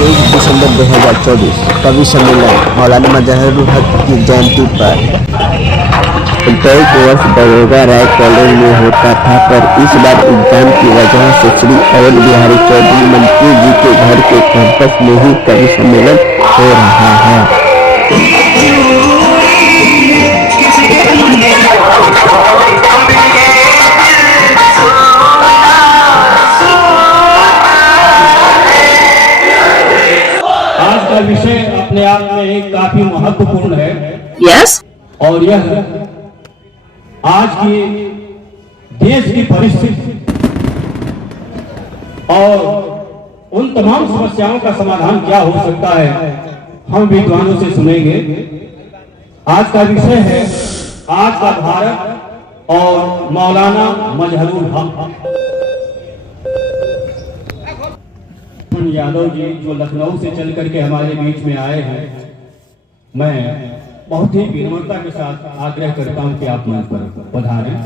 23 दिसंबर 2024 कवि सम्मेलन मौलाना मजहरूल हक की जयंती पर प्रत्येक वर्ष दरोगा राय कॉलेज में होता था, पर इस बार एग्जाम की वजह से श्री अवध बिहारी चौधरी मंत्री जी के घर के कैंपस में ही कवि सम्मेलन हो रहा है। आज का विषय अपने आप में एक काफी महत्वपूर्ण है। यस। और यह आज की देश की परिस्थिति और उन तमाम समस्याओं का समाधान क्या हो सकता है, हम विद्वानों से सुनेंगे। आज का विषय है आज का भारत और मौलाना मजहरूल हक। यादव जी जो लखनऊ से चल करके हमारे बीच में आए हैं, मैं बहुत ही विनम्रता के साथ आग्रह करता हूं कि आप मंच पर पधारें।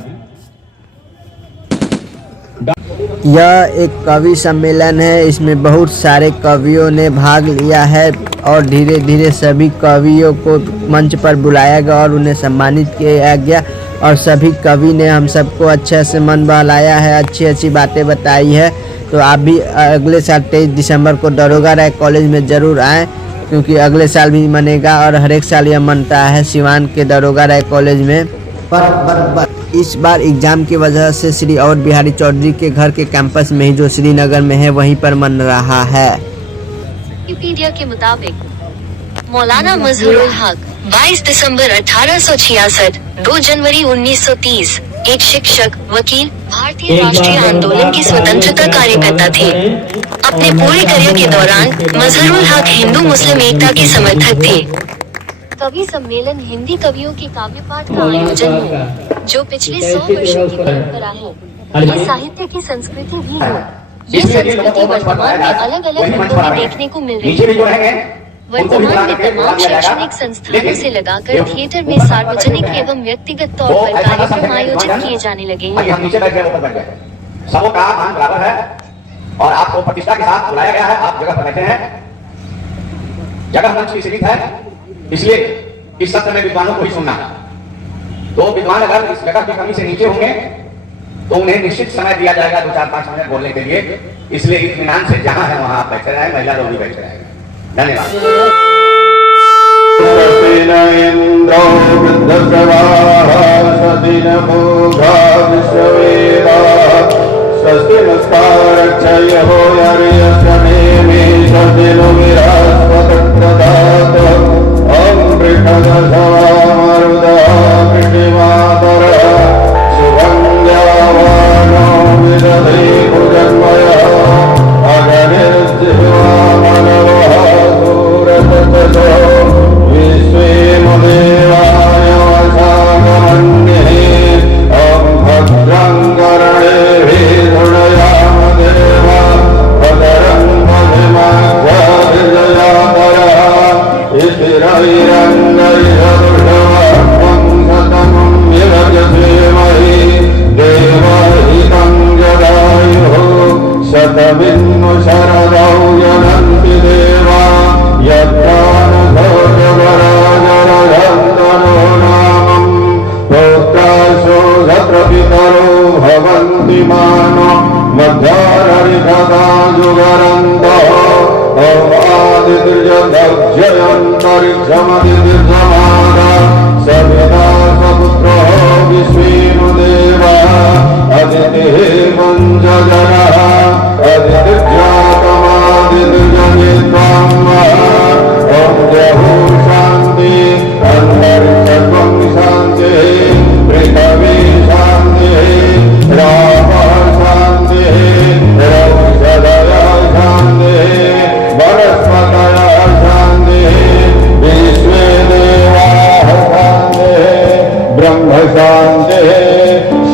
यह एक कवि सम्मेलन है, इसमें बहुत सारे कवियों ने भाग लिया है और धीरे धीरे सभी कवियों को मंच पर बुलाया गया और उन्हें सम्मानित किया गया और सभी कवि ने हम सबको अच्छे से मन बहलाया है, अच्छी अच्छी बातें बताई है। तो आप भी अगले साल 23 दिसंबर को दरोगा राय कॉलेज में ज़रूर आएँ, क्योंकि अगले साल भी मनेगा और हर एक साल यह मनता है सिवान के दरोगा राय कॉलेज में। पर इस बार एग्जाम की वजह से श्री अवध बिहारी चौधरी के घर के कैंपस में ही, जो श्रीनगर में है, वहीं पर मन रहा है। विकिपीडिया के मुताबिक मौलाना मजहरूल हक 22 दिसंबर 1866, 2 जनवरी 1930 एक शिक्षक, वकील, भारतीय राष्ट्रीय आंदोलन के स्वतंत्रता कार्यकर्ता थे। अपने पूरे करियर के दौरान मजहरूल हक हिंदू मुस्लिम एकता के समर्थक थे। कवि सम्मेलन हिंदी कवियों के काव्य पाठ का आयोजन है, जो पिछले 100 वर्षों की परंपरा है। ये साहित्य की संस्कृति भी है। ये संस्कृति वर्तमान में अलग अलग रंगों में देखने को मिल रही है। वर्तमान में तमाम शैक्षणिक संस्थानों से लगाकर थिएटर में सार्वजनिक एवं व्यक्तिगत तौर पर कार्यक्रम आयोजित किए जाने लगे हैं। सबों का मान बराबर है और आपको प्रतिष्ठा के साथ बुलाया गया है। आप जगह पर बैठे हैं, जगह मंच की सीमित है, इसलिए इस सत्र में विद्वानों को ही सुनना। तो विद्वान अगर इस जगह की कमी से नीचे होंगे तो उन्हें निश्चित समय दिया जाएगा 2-4-5 मिनट बोलने के लिए। इसलिए इत्मीनान से जहां है वहां आप बैठे रहे, महिला लोग भी बैठे रहेंगे। धन्यवाद।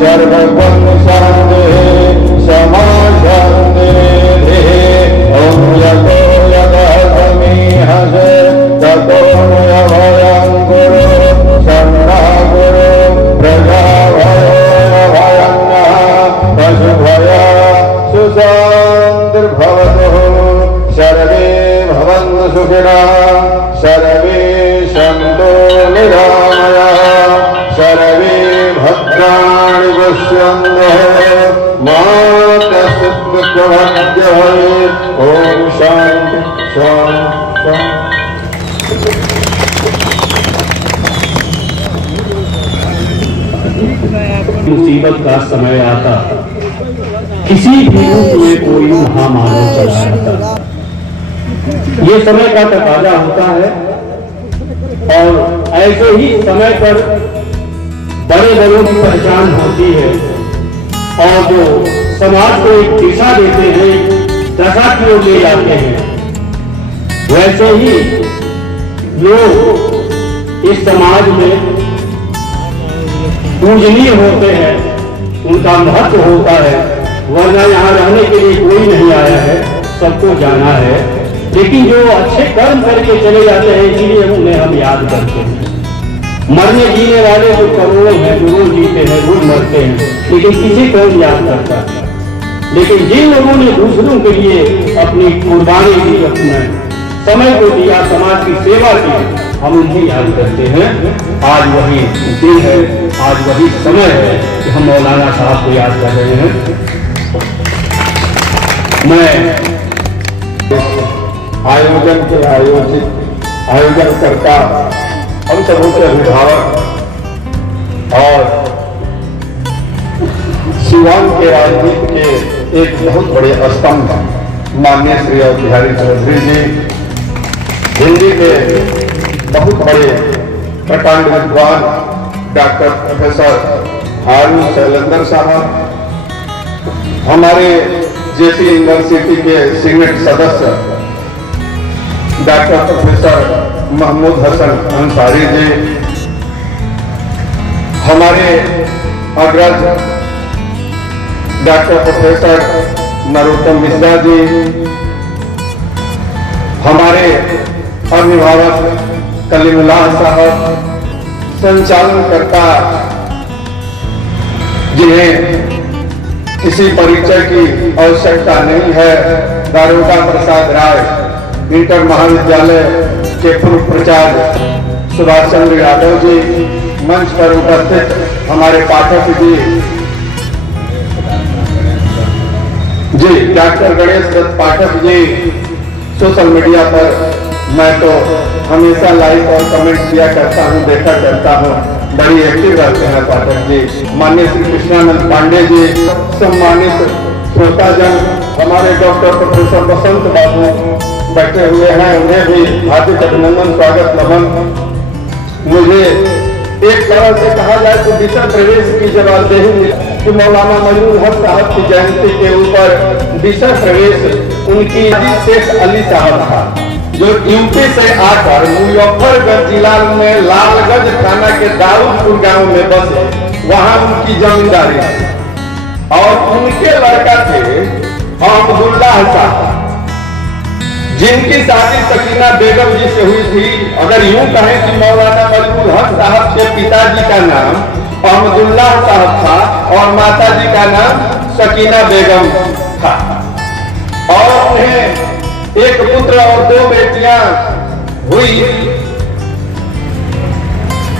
सर्वं शांति समा शांति। सुखिनः सर्वे सन्तु निरामयाः सर्वे भद्राणि पश्यन्तु मा कश्चित् दुःखभाग् भवेत्। ॐ शान्ति शान्ति मुसीबत का समय आता, किसी भी रूप में कोई महामानव चला आता। ये समय का तकाजा होता है और ऐसे ही समय पर बड़े बड़ों की पहचान होती है और जो समाज को एक दिशा देते हैं, दशा की ओर ले जाते हैं। वैसे ही लोग इस समाज में पूजनीय होते हैं, उनका महत्व होता है, वरना यहाँ रहने के लिए कोई नहीं आया है, सबको जाना है। लेकिन जो अच्छे कर्म करके चले जाते हैं, इसीलिए उन्हें हम याद करते हैं। मरने जीने वाले तो करोड़ों हैं, रोज जीते हैं, रोज मरते हैं, लेकिन किसी को नहीं याद करता है। लेकिन जिन लोगों ने दूसरों के लिए अपनी कुर्बानी दी, अपने समय को दिया, समाज की सेवा की, हम उन्हें याद करते हैं। आज वही दिन है, आज वही समय है कि हम मौलाना साहब को याद कर रहे हैं। मैं आयोजन के आयोजन करता हम सबों के अभिभावक और सिवान के राजनीति के एक बहुत बड़े स्तंभ माननीय श्री बिहारी चौधरी जी, हिंदी के बहुत बड़े प्रकांड विद्वान डॉक्टर प्रोफेसर हारून शैलेंद्र साहब, हमारे जेपी यूनिवर्सिटी के सीनेट सदस्य डॉक्टर प्रोफेसर महमूद हसन अंसारी जी, हमारे अग्रज डॉक्टर प्रोफेसर नरोत्तम मिश्रा जी, हमारे अभिभावक कलीमुल्लाह साहब, संचालनकर्ता जिन्हें किसी परिचय की आवश्यकता नहीं है, दारोगा प्रसाद राय इंटर महाविद्यालय के पूर्व प्राचार्य सुभाष चंद्र यादव जी, मंच पर उपस्थित हमारे Pathak ji doctor Ganesh Dutt Pathak ji, social media पर मैं तो हमेशा लाइक और कमेंट किया करता हूं, देखा करता हूं, बड़ी एक्टिव रहते हैं पाठक जी, माननीय श्री कृष्णानंद पांडे जी, सम्मानित श्रोताजन, हमारे डॉक्टर प्रोफेसर बसंत बाबू बैठे हुए हैं, उन्हें भी हार्दिक अभिनंदन, स्वागत नमन। मुझे एक तरह से कहा जाए तो दिशा प्रवेश की जवाबदेही कि मौलाना मजरूल हक साहब की जयंती के ऊपर दिशा प्रवेश उनकी शेख अली साहब था, जो यूपी से आकर मुजफ्फरगंज जिला में लालगंज थाना के दाऊदपुर गांव में बसे, वहां उनकी जमींदारी और उनके लड़का थे अब्दुल्लाह साहब, जिनकी शादी सकीना बेगम जी से हुई थी। अगर यूं कहें कि मौलाना मजरूल हक साहब के पिताजी का नाम अहमदुल्लाह साहब था और माताजी का नाम सकीना बेगम था, और उन्हें एक पुत्र और 2 बेटियां हुई।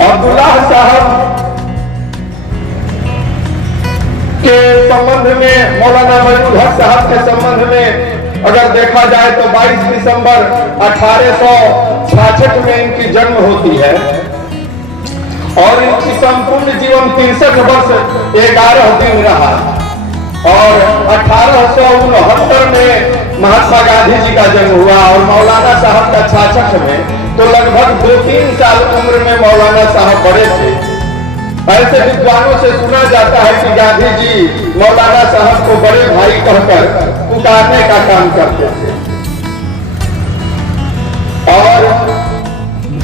अब्दुल्लाह साहब के संबंध में, मौलाना मजरूल हक साहब के संबंध में अगर देखा जाए तो 22 दिसंबर 1866 में इनकी जन्म होती है और इनकी संपूर्ण जीवन 63 वर्ष 11 दिन रहा, और 1869 में महात्मा गांधी जी का जन्म हुआ और मौलाना साहब का 66 में, तो लगभग 2-3 साल उम्र में मौलाना साहब बड़े थे। ऐसे विद्वानों से सुना जाता है कि गांधी जी मौलाना साहब को बड़े भाई कहकर पुकारने का काम करते थे। और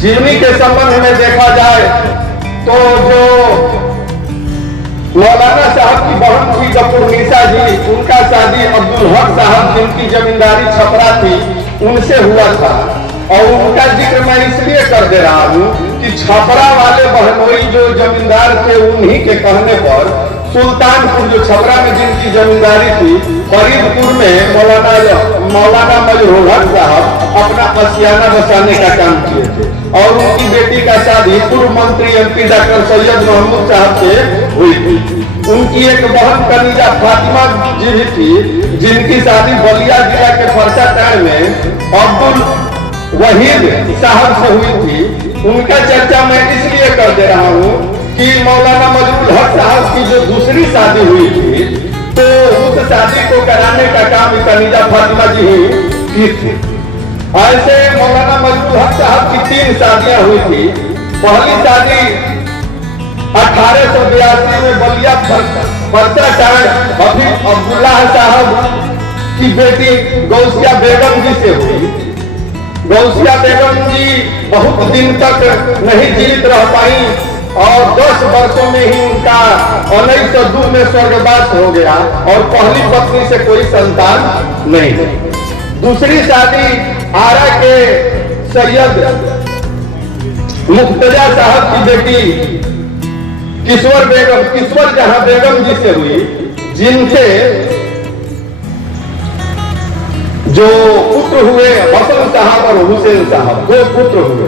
जीवनी के संबंध में देखा जाए तो जो मौलाना साहब की बहन थी गफूरनिसा जी, उनका शादी अब्दुल हक साहब जिनकी जमींदारी छपरा थी उनसे हुआ था, और उनका जिक्र मैं इसलिए कर दे रहा हूँ कि छपरा वाले बहनोई जो जमींदार थे, उन्हीं के कहने पर सुल्तानपुर जो छपरा में जिनकी जमींदारी थी, फरीदपुर में मौलाना मजरूल हक साहब अपना आशियाना बसाने का काम किए थे और उनकी बेटी का शादी पूर्व मंत्री MP डॉक्टर सैयद महमूद साहब से हुई थी। उनकी एक बहन कनीजा फातिमा जी भी थी जिनकी शादी बलिया जिला के फरसाटांड में अब्दुल वहीद साहब से हुई थी। उनका चर्चा मैं इसलिए कर दे रहा हूँ कि मौलाना मजरूल हक साहब की जो दूसरी शादी हुई थी तो उस शादी को कराने का काम कनीजा फातिमा जी ही की थी। ऐसे मौलाना मजरूल हक साहब की 3 शादियां हुई थी। पहली शादी 1882 में बलिया फरसाटांड हफीज अब्दुल्लाह साहब की बेटी गौसिया बेगम जी से हुई। गौसिया बेगम जी बहुत दिन तक नहीं जीवित रह पाई और 10 वर्षों में ही उनका 1902 में स्वर्गवास हो गया और पहली पत्नी से कोई संतान नहीं। दूसरी शादी आरा के सैयद मुख्तजा साहब की बेटी किश्वर जहां बेगम जी से हुई, जिनसे जो पुत्र हुए हसन साहब और हुसैन साहब, 2 पुत्र हुए।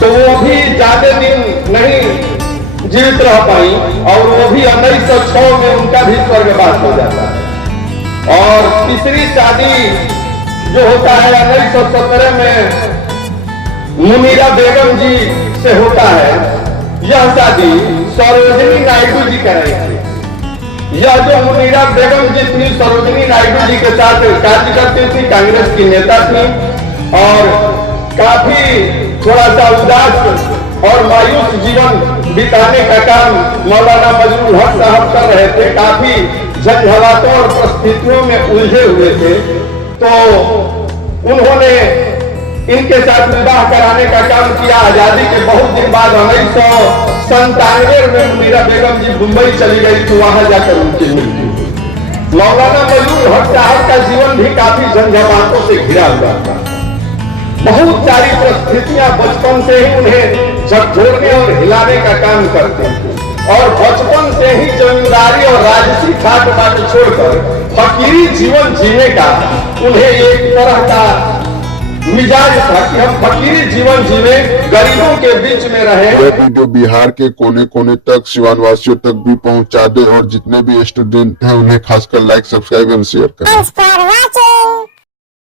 तो वो भी ज्यादा दिन नहीं जीवित रह पाई और वो भी 1906 में उनका भी स्वर्गवास हो जाता है। और तीसरी शादी जो होता है 1917 में मुनीरा बेगम जी से होता है। यह शादी सरोजिनी नायडू जी कराई थी। यह जो मुनीरा बेगम जी थी सरोजिनी नायडू जी के साथ कार्य करती थी, कांग्रेस की नेता थी और काफी थोड़ा सा उदास और मायूस जीवन बिताने का काम मौलाना मजरूल हक साहब कर रहे थे। काफी झंझावातों और परिस्थितियों में उलझे हुए थे तो उन्होंने इनके साथ विवाह कराने का काम किया। आजादी के बहुत दिन बाद 1997 में मुनीरा बेगम जी मुंबई चली गई थी, वहां जाकर उनकी मृत्यु हुई। मौलाना मजरूल हक साहब का जीवन भी काफी झंझावातों से घिरा हुआ था। बहुत सारी परिस्थितियां बचपन से ही उन्हें झकझोरने और हिलाने का काम करते थे और बचपन से ही जमींदारी और राजसी ठाट बाट छोड़कर फकीरी जीवन जीने का उन्हें एक तरह का मिजाज था कि हम फकीरी जीवन जीवे, गरीबों के बीच में रहे। ये वीडियो बिहार के कोने कोने तक सिवान वासियों तक भी पहुंचा दे और जितने भी स्टूडेंट हैं उन्हें खासकर लाइक, सब्सक्राइब एंड शेयर करें।